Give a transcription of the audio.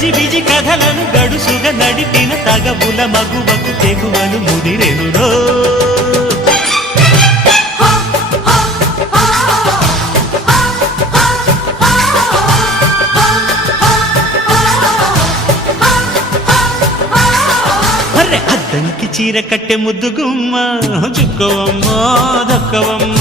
గజిబిజి కథలను గడుసుగా నడిపిన తగబుల మగువకు తెగువను ముదిరెనురో అద్దంకి చీర కట్టె ముద్దుగుమ్మ చుక్కవమ్మ దక్కవమ్మ.